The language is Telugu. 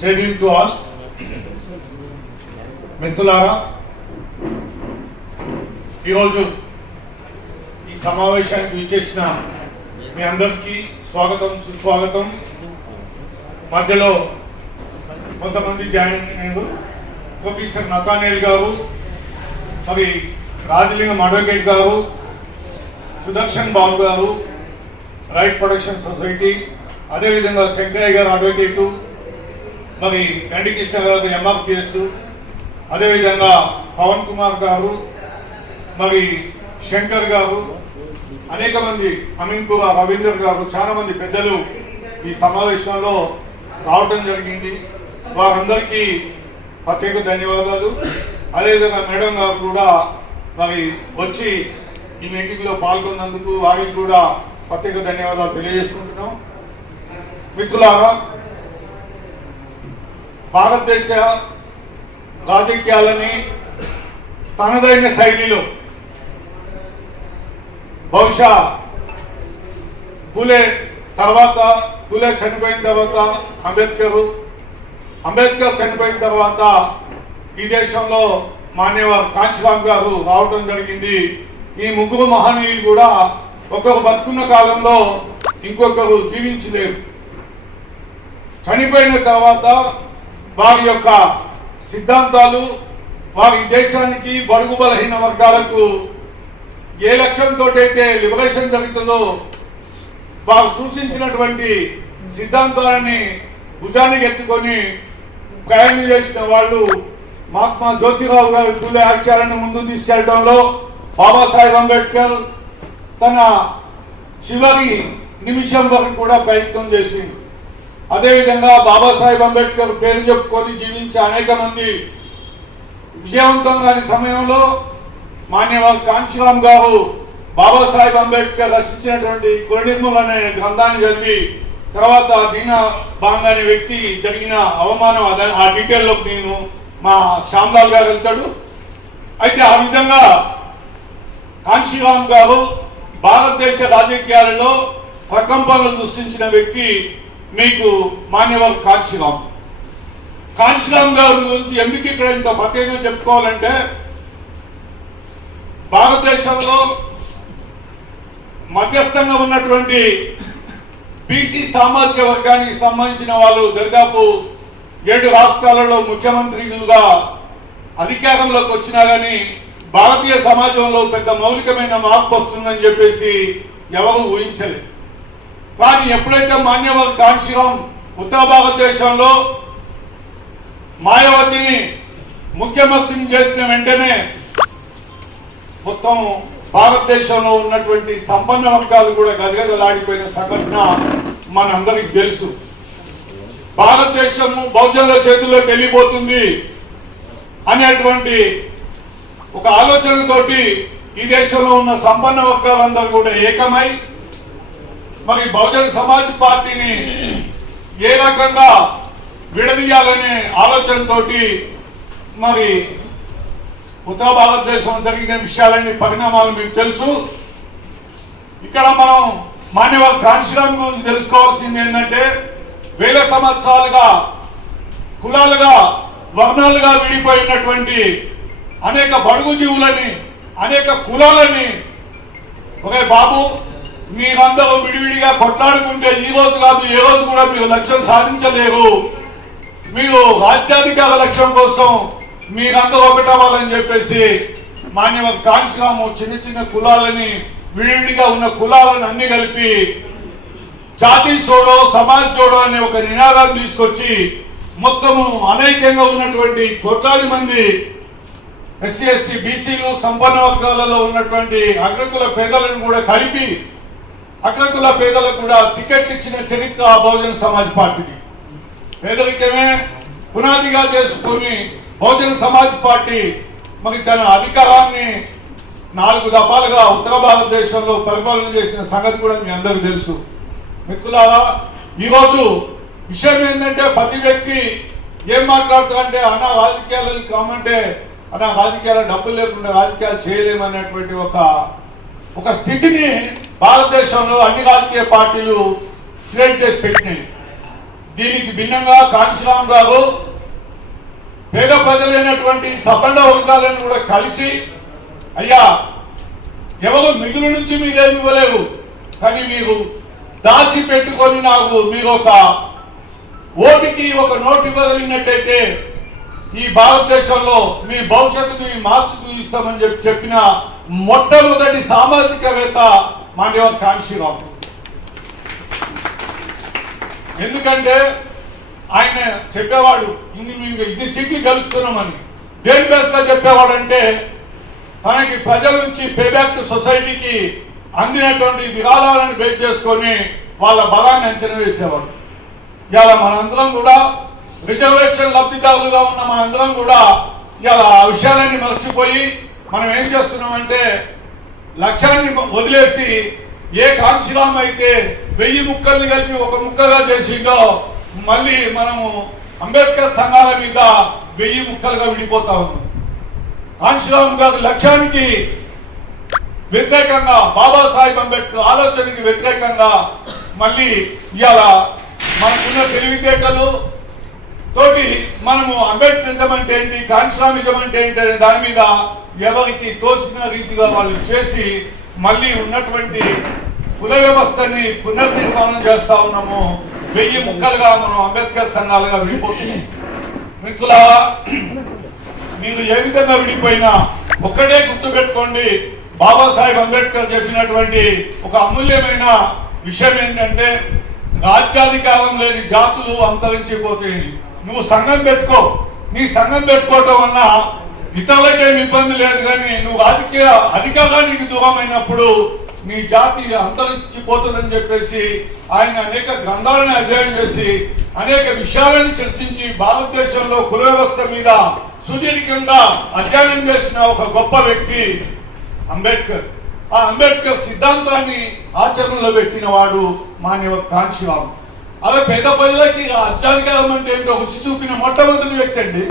Jain to all. మిత్రులారా ఈరోజు ఈ సమావేశానికి విచ్చేసిన మీ అందరికీ స్వాగతం సుస్వాగతం. మధ్యలో కొంతమంది జాయిన్ అయ్యారు ప్రొఫెసర్ నతానేల్ గారు మరి రాజలింగం అడ్వకేట్ గారు సుదర్శన్ బాబు గారు రైట్ ప్రొడక్షన్ సొసైటీ అదేవిధంగా శంకరయ్య గారు అడ్వకేటు మరి గండి కృష్ణ గారు ఎంఆర్పిఎస్ అదేవిధంగా పవన్ కుమార్ గారు మరి శంకర్ గారు అనేక మంది అమీన్పూర్ రవీందర్ గారు చాలా మంది పెద్దలు ఈ సమావేశంలో రావటం జరిగింది. వారందరికీ ప్రత్యేక ధన్యవాదాలు. అదేవిధంగా మేడం గారు కూడా మరి వచ్చి ఈ మీటింగ్లో పాల్గొన్నందుకు వారికి కూడా ప్రత్యేక ధన్యవాదాలు తెలియజేసుకుంటున్నాం. మిత్రులారా భారతదేశ రాజకీయాలని తనదైన శైలిలో బహుశా పులే తర్వాత పులే చనిపోయిన తర్వాత అంబేద్కర్ అంబేద్కర్ చనిపోయిన తర్వాత ఈ దేశంలో మాన్యవారు కాంచీరామ్ గారు రావడం జరిగింది. ఈ ముగ్గురు మహనీయులు కూడా ఒకరు బతుకున్న కాలంలో ఇంకొకరు జీవించలేరు. చనిపోయిన తర్వాత వారి యొక్క సిద్ధాంతాలు వారి దేశానికి బడుగు బలహీన వర్గాలకు ఏ లక్ష్యంతో అయితే లిబరేషన్ జరుగుతుందో వారు సూచించినటువంటి సిద్ధాంతాలని భుజానికి ఎత్తుకొని ప్రయాణం చేసిన వాళ్ళు మహాత్మా జ్యోతిరావు గారి పూలే ఆచారాన్ని ముందు తీసుకెళ్ళడంలో బాబాసాహెబ్ అంబేద్కర్ తన చివరి నిమిషం వరకు కూడా ప్రయత్నం చేసింది అదేవిధంగా బాబాసాహెబ్ అంబేద్కర్ పేరు చెప్పుకొని జీవించే అనేక మంది విజయవంతం కాని సమయంలో మాన్యవారు కాంశీరామ్ గారు బాబాసాహెబ్ అంబేద్కర్ రచించినటువంటి కులనిర్మూల అనే గ్రంథాన్ని చదివి తర్వాత దీన బాంగ్ అనే వ్యక్తి జరిగిన అవమానం అద- ఆ డీటెయిల్లోకి నేను మా శ్యామ్లాల్ గారు వెళ్తాడు. అయితే ఆ విధంగా కాంశీరామ్ గారు భారతదేశ రాజకీయాలలో ప్రకంపనలు సృష్టించిన వ్యక్తి మీకు మాన్యవ కాంశీరామ్ కాంశీరామ్ గారి గురించి ఎందుకు ఇక్కడ ఇంత ప్రత్యేకంగా చెప్పుకోవాలంటే భారతదేశంలో మధ్యస్థంగా ఉన్నటువంటి బీసీ సామాజిక వర్గానికి సంబంధించిన వాళ్ళు దాదాపు ఏడు రాష్ట్రాలలో ముఖ్యమంత్రులుగా అధికారంలోకి వచ్చినా కానీ భారతీయ సమాజంలో పెద్ద మౌలికమైన మార్పు వస్తుందని చెప్పేసి ఎవరు ఊహించలేదు. కానీ ఎప్పుడైతే మాన్యవ కాంశీరామ్ ఉత్తర భారతదేశంలో మాయావతిని ముఖ్యమంత్రిని చేసిన వెంటనే మొత్తం భారతదేశంలో ఉన్నటువంటి సంపన్న వర్గాలు కూడా గదగదలాడిపోయిన సంఘటన మనందరికి తెలుసు. భారతదేశము బహుజనుల చేతుల్లోకి వెళ్ళిపోతుంది అనేటువంటి ఒక ఆలోచనతోటి ఈ దేశంలో ఉన్న సంపన్న వర్గాలందరూ కూడా ఏకమై మరి బహుజన సమాజ్ పార్టీని ఏ రకంగా విడదీయాలనే ఆలోచనతో మరి ఉత్తర భారతదేశంలో జరిగిన విషయాలన్నీ పరిణామాలు మీకు తెలుసు. ఇక్కడ మనం మాన్యవ కాంశీరామ్ గురించి తెలుసుకోవాల్సింది ఏంటంటే వేల సంవత్సరాలుగా కులాలుగా వర్ణాలుగా విడిపోయినటువంటి అనేక బడుగు జీవులని అనేక కులాలని ఒకే బాబు మీరందరూ విడివిడిగా కొట్లాడుకుంటే ఈ రోజు కాదు ఏ రోజు కూడా మీరు లక్ష్యం సాధించలేరు. మీరు రాజ్యాధికార లక్ష్యం కోసం మీరందరూ ఒకటవ్వాలని చెప్పేసి మాన్యవ కాంశీరాము చిన్న చిన్న కులాలని విడివిడిగా ఉన్న కులాలను అన్ని కలిపి జాతి సోడో సమాజ్ జోడో అనే ఒక నినాదాన్ని తీసుకొచ్చి మొత్తము అనేకంగా ఉన్నటువంటి కోట్లాది మంది ఎస్సీ ఎస్టీ బీసీలు సంపన్న వర్గాలలో ఉన్నటువంటి అగ్రకుల పేదలను కూడా కలిపి అగ్రకుల పేదలకు కూడా టికెట్లు ఇచ్చిన చరిత్ర బహుజన సమాజ్ పార్టీకి పేదరికమే పునాదిగా చేసుకొని బహుజన సమాజ్ పార్టీ మరి తన అధికారాన్ని నాలుగు దఫాలుగా ఉత్తర భారతదేశంలో పరిపాలన చేసిన సంగతి కూడా మీ అందరికీ తెలుసు. మిత్రులారా ఈరోజు విషయం ఏంటంటే ప్రతి వ్యక్తి ఏం మాట్లాడుతారంటే అన్న రాజకీయాలను కామంటే అన్న రాజకీయాల డబ్బులు లేకుండా రాజకీయాలు చేయలేమన్నటువంటి ఒక ఒక స్థితిని భారతదేశంలో అన్ని రాజకీయ పార్టీలు క్రియేట్ చేసి పెట్టినాయి. దీనికి భిన్నంగా కాంశీరామ్ గారు పేద ప్రజలైనటువంటి సబండ వర్గాలను కూడా కలిసి అయ్యా ఎవరు మిగులు నుంచి మీరేమి ఇవ్వలేరు కానీ మీరు దాసి పెట్టుకొని నాకు మీరు ఒక ఓటుకి ఒక నోటు ఇవ్వగలిగినట్టయితే ఈ భారతదేశంలో మీ భవిష్యత్తుని మార్చి చూపిస్తామని చెప్పి చెప్పిన మొట్టమొదటి సామాజికవేత్త మాన్యవ కాంశీరామ్ ఎందుకంటే ఆయన చెప్పేవాడు ఇన్ని మేము ఇన్ని సీట్లు గెలుస్తున్నామని. దేని బేస్గా చెప్పేవాడు అంటే తనకి ప్రజల నుంచి పేబ్యాక్ సొసైటీకి అందినటువంటి విరాళాలను బేస్ చేసుకొని వాళ్ళ బలాన్ని అంచనా వేసేవాడు. ఇవాళ మనందరం కూడా రిజర్వేషన్ లబ్ధిదారులుగా ఉన్న మనందరం కూడా ఇవాళ ఆ విషయాలన్నీ మర్చిపోయి మనం ఏం చేస్తున్నామంటే లక్ష్యాన్ని వదిలేసి ఏ కాంశీరామ్ అయితే వెయ్యి ముక్కల్ని కలిపి ఒక ముక్కగా చేసిండో మళ్ళీ మనము అంబేద్కర్ సంఘాల మీద వెయ్యి ముక్కలుగా విడిపోతా ఉన్నాం. కాంశీరామ్ గారి లక్ష్యానికి వ్యతిరేకంగా బాబాసాహెబ్ అంబేద్కర్ ఆలోచనకి వ్యతిరేకంగా మళ్ళీ ఇవాళ మనకున్న తెలివితేటలు తోటి మనము అంబేద్కరిజం అంటే ఏంటి కాన్స్లామిజం అంటే ఏంటి అనే దాని మీద ఎవరికి తోసిన రీతిగా వాళ్ళు చేసి మళ్ళీ ఉన్నటువంటి కుల వ్యవస్థని పునర్నిర్మాణం చేస్తా ఉన్నాము. వెయ్యి ముక్కలుగా మనం అంబేద్కర్ సంఘాలుగా విడిపోతున్నాం. మిత్రులా మీరు ఏ విధంగా విడిపోయినా ఒక్కటే గుర్తుపెట్టుకోండి బాబాసాహెబ్ అంబేద్కర్ చెప్పినటువంటి ఒక అమూల్యమైన విషయం ఏంటంటే రాజ్యాధికారం లేని జాతులు అంతరించిపోతాయి నువ్వు సంఘం పెట్టుకో. నీ సంఘం పెట్టుకోవటం వల్ల ఇతరులకేం ఇబ్బంది లేదు కానీ నువ్వు రాజకీయ అధికారానికి దూరమైనప్పుడు నీ జాతి అంతరించిపోతుందని చెప్పేసి ఆయన అనేక గ్రంథాలను అధ్యయనం చేసి అనేక విషయాలను చర్చించి భారతదేశంలో కుల వ్యవస్థ మీద సుదీర్ఘంగా అధ్యయనం చేసిన ఒక గొప్ప వ్యక్తి అంబేద్కర్. ఆ అంబేద్కర్ సిద్ధాంతాన్ని ఆచరణలో పెట్టిన వాడు మాన్యవ కాంశీరామ్. అలా పేద ప్రజలకి అత్యాధికారం అంటే ఏంటో రుచి చూపిన మొట్టమొదటి వ్యక్తి అండి.